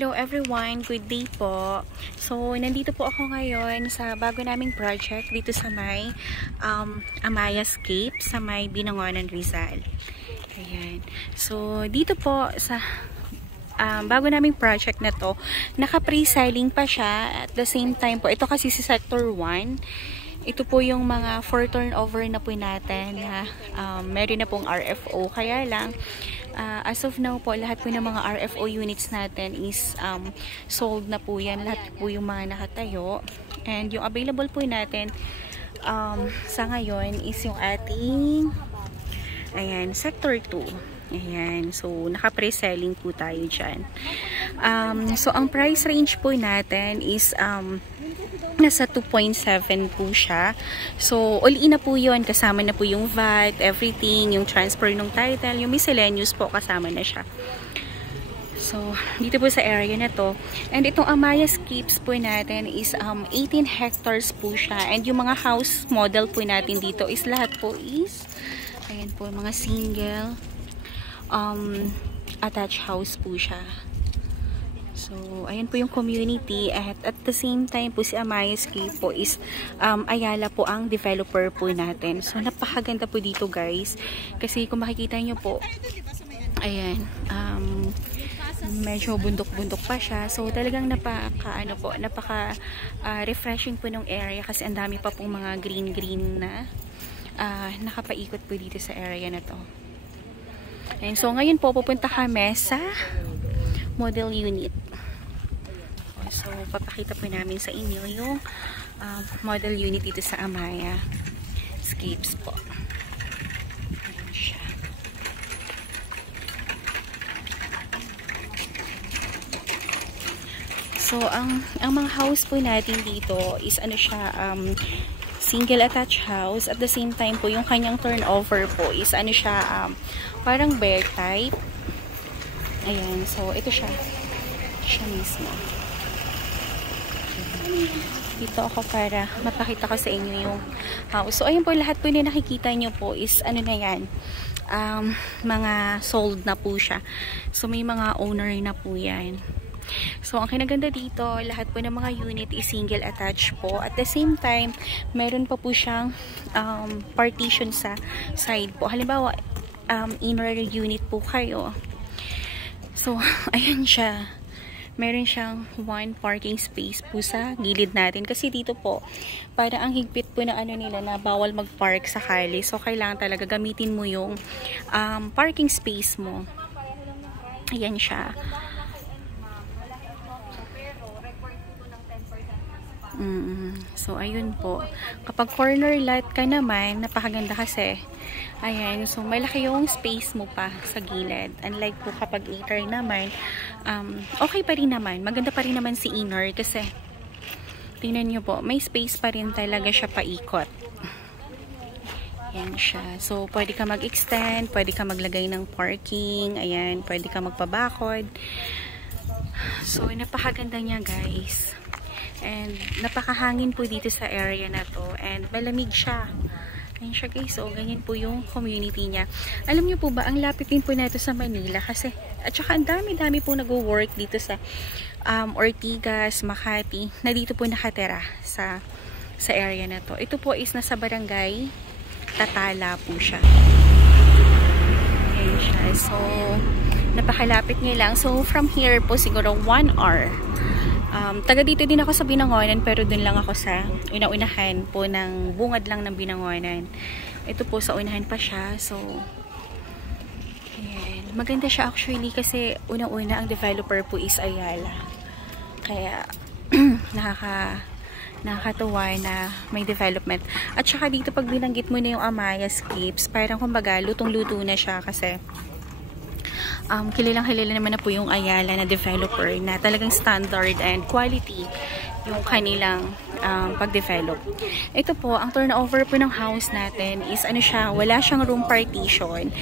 Hello everyone, good day po. So, nandito po ako ngayon sa bago naming project dito sa may Amayascape, sa may Binangonan, Rizal. Ayan. So, dito po sa bago naming project na to, naka-pre-selling pa siya. At the same time po, ito kasi si Sector 1. Ito po yung mga 4 turnover na po natin na meron na pong RFO. Kaya lang, as of now po, lahat po ng mga RFO units natin is sold na po yan. Lahat po yung mga nakatayo. And yung available po natin sa ngayon is yung ating Sector 2. Ayan. So, naka-pre-selling po tayo dyan. So, ang price range po natin is nasa 2.7 po siya. So, all-in na po yun. Kasama na po yung VAT, everything, yung transfer ng title, yung miscellaneous po, kasama na siya. So, dito po sa area na to. And itong Amayascapes po natin is 18 hectares po siya. And yung mga house model po natin dito is lahat po is, ayan po, mga single attached house po siya. So, ayan po yung community at the same time po si Amayascape po is Ayala po ang developer po natin. So, napakaganda po dito guys. Kasi kung makikita nyo po, ayan, medyo bundok-bundok pa siya. So, talagang napaka refreshing po ng area kasi ang dami pa pong mga green-green na nakapaikot po dito sa area na to. And so, ngayon po, pupunta kami sa model unit. So, papakita po namin sa inyo yung model unit dito sa Amayascapes po. Ayan siya. So, ang mga house po natin dito is single attached house. At the same time po, yung kanyang turnover po is parang bear type. Ayan. So, ito siya. Siya mismo. Dito ako para mapakita ko sa inyo yung house. So, ayun po, lahat po na nakikita nyo po is na yan. Mga sold na po siya. So, may mga owner na po yan. So, ang kinaganda dito, lahat po ng mga unit is single attached po. At the same time, meron pa po siyang partition sa side po. Halimbawa, inner unit po kayo. So, ayan siya. Meron siyang 1 parking space po sa gilid natin. Kasi dito po, para ang higpit po na nila na bawal mag-park sa kali. So, kailangan talaga gamitin mo yung parking space mo. Ayan siya. So, ayun po. Kapag corner lot ka naman, napakaganda kasi. Ayan. So, malaki yung space mo pa sa gilid. Unlike po kapag inner naman, okay pa rin naman. Maganda pa rin naman si inner kasi tingnan nyo po, may space pa rin talaga siya paikot. Ayan siya. So, pwede ka mag-extend, pwede ka maglagay ng parking, ayan, pwede ka magpabakod. So, napakaganda niya guys. And napakahangin po dito sa area na to. And malamig siya. Ayan siya guys. So, ganyan po yung community niya. Alam niyo po ba, ang lapit din po na ito sa Manila. Kasi, at saka ang dami-dami po nag-work dito sa Ortigas, Makati, na dito po nakatira sa area na to. Ito po is nasa barangay Tatala po siya. Ayan siya. So, napakalapit niya lang. So, from here po siguro 1 hour. Taga dito din ako sa Binangonan, pero dun lang ako sa una-unahan po ng bungad lang ng Binangonan. Ito po sa unahan pa siya. So, ayan. Maganda siya actually kasi una-una ang developer po is Ayala. Kaya nakakatuwa na may development. At saka dito pag binanggit mo na yung Amayascapes, parang kumbaga lutong-luto na siya kasi kilalang-kilala naman na po yung Ayala na developer na talagang standard and quality yung kanilang pag-develop. Ito po, ang turnover po ng house natin is wala siyang room partition.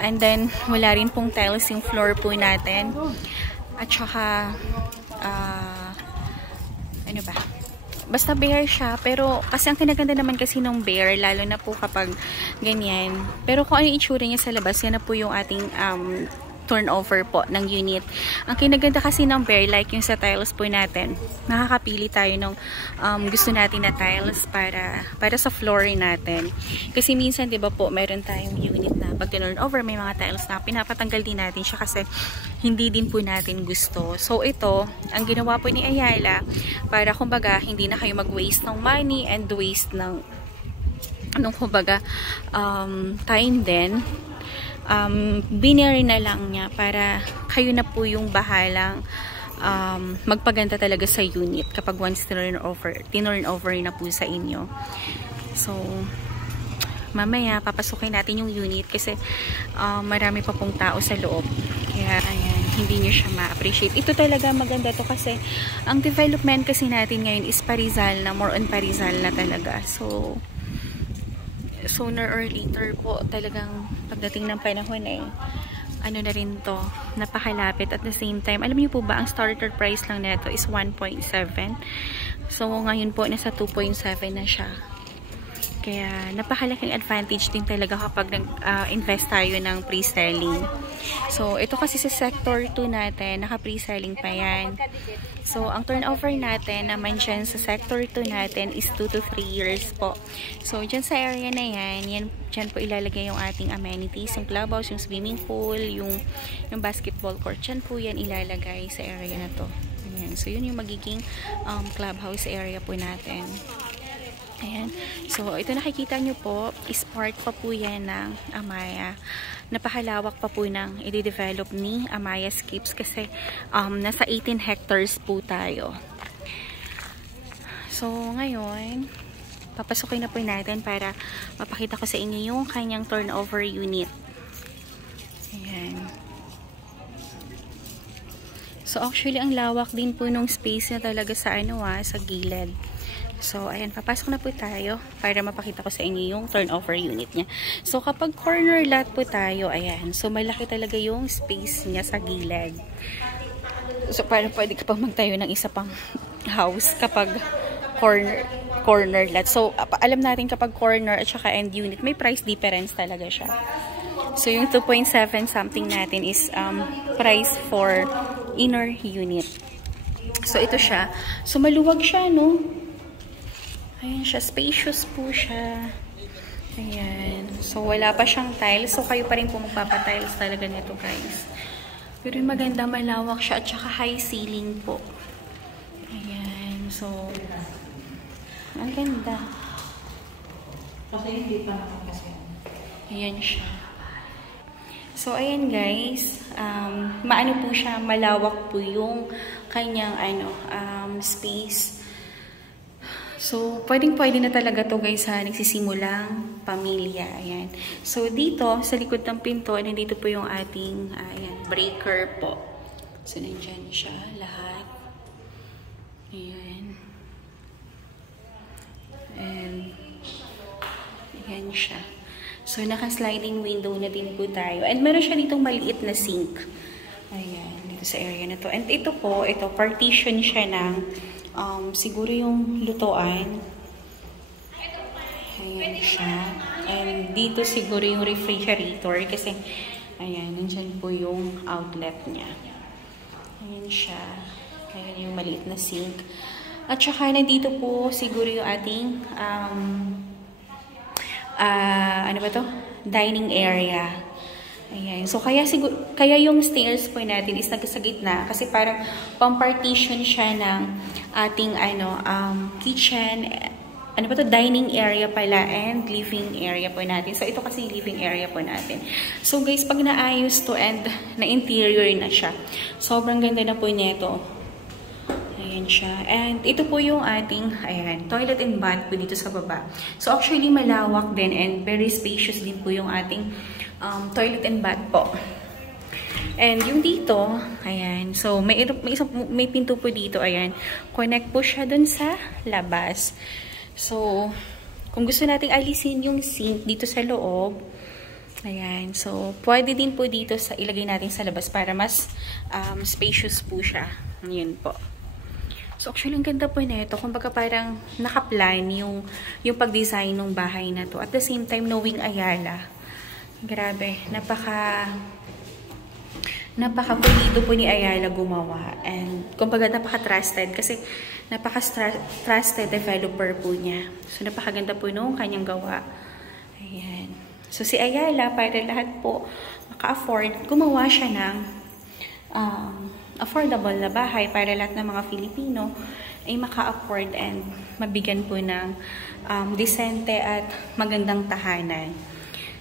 And then, wala rin pong tiles yung floor po natin. At saka, basta bare siya, pero kasi ang kinaganda naman kasi ng bare, lalo na po kapag ganyan. Pero kung ano yung itsura niya sa labas, yan na po yung ating turnover po ng unit. Ang kinaganda kasi ng Bearlike yung sa tiles po natin, nakakapili tayo ng gusto natin na tiles para sa flooring natin. Kasi minsan 'di ba po, meron tayong unit na pag turnover may mga tiles na pinapatanggal din natin siya kasi hindi din po natin gusto. So ito, ang ginawa po ni Ayala para kumbaga hindi na kayo mag-waste ng money and waste ng kumbaga time din. Binary na lang niya para kayo na po yung bahalang magpaganda talaga sa unit kapag once turn over na po sa inyo. So mamaya papasukin natin yung unit kasi marami pa pong tao sa loob, kaya ayan, hindi nyo siya ma-appreciate. Ito talaga maganda to kasi ang development kasi natin ngayon is Parizal na, more on Parizal na talaga. So sooner or later po talagang pagdating ng panahon ano na rin to, napakalapit. At the same time, alam niyo po ba ang starter price lang nito is 1.7. So ngayon po nasa 2.7 na siya. Kaya napakalaking advantage din talaga kapag nag-invest tayo ng pre-selling. So ito kasi sa sector 2 natin, naka-pre-selling pa yan. So ang turnover natin naman dyan sa sector 2 natin is 2 to 3 years po. So dyan sa area na yan dyan po ilalagay yung ating amenities, yung clubhouse, yung swimming pool, yung basketball court. Dyan po yan ilalagay sa area na to. Ayan. So yun yung magiging clubhouse area po natin. Ayan. So, ito nakikita nyo po, is part pa po yan ng Amaya. Napakalawak pa po ng i-develop ni Amaya Scapes kasi nasa 18 hectares po tayo. So, ngayon, papasukin na po natin para mapakita ko sa inyo yung kanyang turnover unit. Ayan. So, actually, ang lawak din po nung space na talaga sa sa gilid. So, ayan, papasok na po tayo para mapakita ko sa inyo yung turnover unit niya. So, kapag corner lot po tayo, ayan, so malaki talaga yung space niya sa gilid. So, parang pwede ka pang magtayo ng isa pang house kapag corner lot. So, alam natin kapag corner at saka end unit, may price difference talaga siya. So, yung 2.7 something natin is price for inner unit. So, ito siya. So, maluwag siya, no? Ayan siya, spacious po siya. Ayan. So, wala pa siyang tiles. So, kayo pa rin po magpapatiles talaga nito, guys. Pero maganda, malawak siya at saka high ceiling po. Ayan. So, ang ganda. Kasi hindi pa naman kasi. Ayan siya. So, ayan guys. Maano po siya, malawak po yung kanyang space. So, pwedeng-pwede na talaga to guys sa nagsisimulang pamilya. Ayan. So, dito, sa likod ng pinto, nandito po yung ating breaker po. So, nandyan siya, lahat. Ayan. And, ayan siya. So, naka-sliding window na din po tayo. And meron siya ditong maliit na sink. Ayan, dito sa area na to. And ito po, partition siya ng siguro yung lutuan. Ayan siya. And dito siguro yung refrigerator kasi ayan, nandyan po yung outlet niya. Ayan siya. Ayan yung maliit na sink. At saka nandito po siguro yung ating ano ba to? Dining area. Ayan. So, kaya yung stairs po natin is nasa gitna kasi parang pang-partition siya ng ating kitchen, dining area pala and living area po natin. So, ito kasi living area po natin. So, guys, pag naayos to and na-interior na siya, sobrang ganda na po nito. Ayan siya. And ito po yung ating, toilet and bath po dito sa baba. So, actually, malawak din and very spacious din po yung ating toilet and bath po. And yung dito, ayan. So, may pinto po dito, ayan. Connect po siya dun sa labas. So, kung gusto nating alisin yung sink dito sa loob, ayan. So, pwede din po dito ilagay natin sa labas para mas spacious po siya. Ayan po. So, actually, ang ganda po nito. Kumbaga parang nakaplan yung pag-design ng bahay na to. At the same time, knowing Ayala. Grabe, napaka-pulido po ni Ayala gumawa. And kumbaga napaka-trusted kasi napaka-trusted developer po niya. So napakaganda po nung kanyang gawa. Ayan. So si Ayala, para lahat po maka-afford, gumawa siya ng affordable na bahay para lahat ng mga Filipino ay maka-afford and mabigyan po ng disente at magandang tahanan.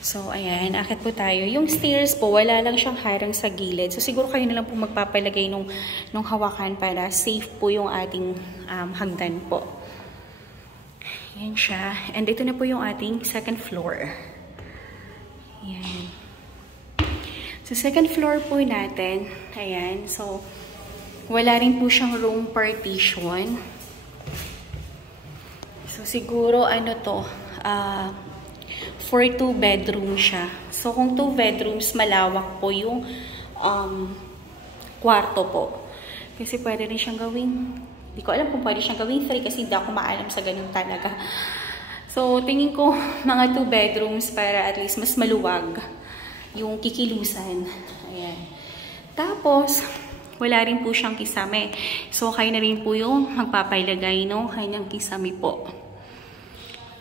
So, ayan, akit po tayo. Yung stairs po, wala lang siyang harang sa gilid. So, siguro kayo na lang po magpapalagay nung hawakan para safe po yung ating hagdan po. Ayan siya. And ito na po yung ating second floor. Ayan. So, second floor po natin. Ayan. So, wala rin po siyang room partition. So, siguro, ano to, for 2 bedroom siya. So, kung 2 bedrooms, malawak po yung kwarto po. Kasi pwede rin siyang gawing, hindi ko alam kung pwede siyang gawing 3 kasi hindi ako maalam sa ganun talaga. So, tingin ko mga 2 bedrooms para at least mas maluwag yung kikilusan. Ayan. Tapos, wala rin po siyang kisame. So, kayo na rin po yung magpapailagay ng kanyang kisame po.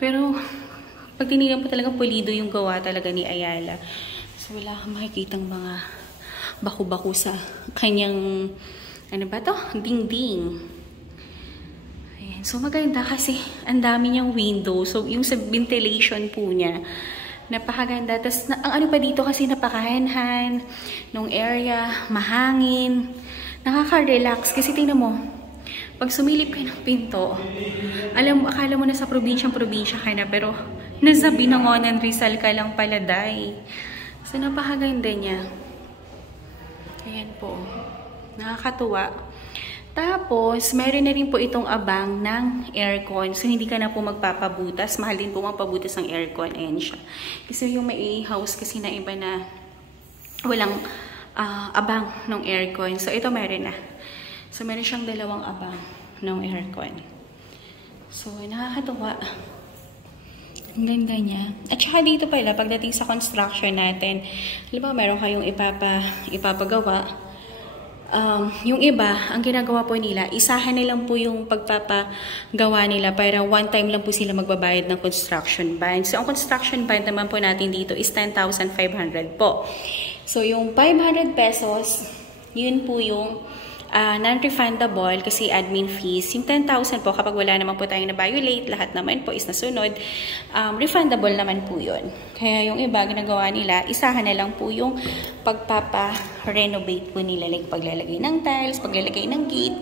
Pero, pag tinignan po talaga pulido yung gawa talaga ni Ayala. So, wala kang makikitang mga baku-baku sa kanyang, ano ba to? Dingding. Ayan. So, maganda kasi ang dami niyang window. So, yung sa ventilation po niya, napakaganda. Tapos, ang ano pa dito kasi napakahanhan nung area, mahangin. Nakaka-relax. Kasi tingnan mo, pag sumilip ka ng pinto, akala mo na sa probinsya ka na, pero nasa Binangonan, Rizal ka lang pala, day. So, napakaganda niya. Ayan po. Nakakatuwa. Tapos, meron na rin po itong abang ng aircon. So, hindi ka na po magpapabutas. Mahal din po magpabutas ng aircon. Ayan siya. Kasi yung may house kasi na iba na walang abang ng aircon. So, ito meron na. So, meron siyang 2 abang ng aircon. So, nakakatuwa. Ang ganda niya. At saka dito pala, pagdating sa construction natin, halimbawa meron kayong ipapagawa. Yung iba, ang ginagawa po nila, isahan na lang po yung pagpapagawa nila para one time lang po sila magbabayad ng construction bond. So, ang construction bond naman po natin dito is 10,500 po. So, yung 500 pesos, yun po yung non-refundable kasi admin fees. Yung 10,000 po, kapag wala naman po tayong na-violate, lahat naman po is nasunod, refundable naman po yun. Kaya yung iba, ginagawa nila, isahan na lang po yung pagpapa-renovate po nila. Like paglalagay ng tiles, paglalagay ng gate,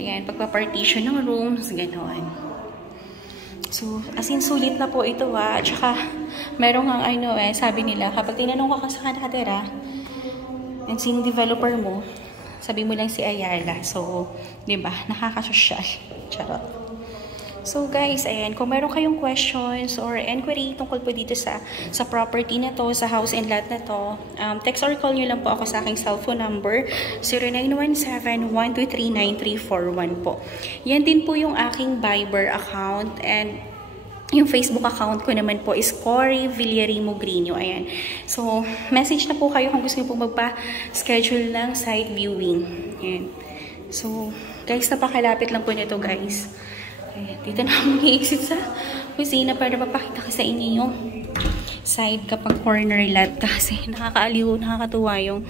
ayan, pagpa-partition ng rooms, gano'n. So, as in, sulit na po ito At saka, meron ang sabi nila, kapag tinanong ka sa nakatira, and sinong developer mo, sabi mo lang si Ayala. So, di ba? Nakakasosyal. Charot. So, guys, ayan. Kung meron kayong questions or inquiry tungkol po dito sa property na to, sa house and lot na to, text or call nyo lang po ako sa aking cellphone number, 0917-123-9341 po. Yan din po yung aking Viber account and yung Facebook account ko naman po is Cory Villarimo Grino. Ayan. So, message na po kayo kung gusto niyo po magpa-schedule ng site viewing. Ayan. So, guys, napakalapit lang po nito, guys. Ayan. Dito na ako mag-exit sa kusina para mapakita ko sa inyo yung side kapag corner lot. Kasi nakakaaliw, nakakatuwa yung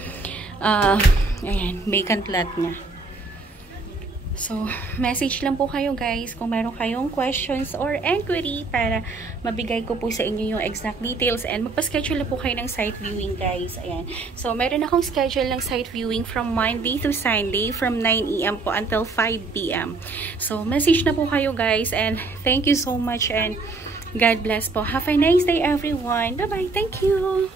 ayan, vacant lot niya. So, message lang po kayo guys kung meron kayong questions or inquiry para mabigay ko po sa inyo yung exact details and magpa-schedule na po kayo ng site viewing guys. Ayan. So, meron akong schedule ng site viewing from Monday to Sunday from 9 AM po until 5 PM. So, message na po kayo guys and thank you so much and God bless po. Have a nice day everyone. Bye-bye. Thank you.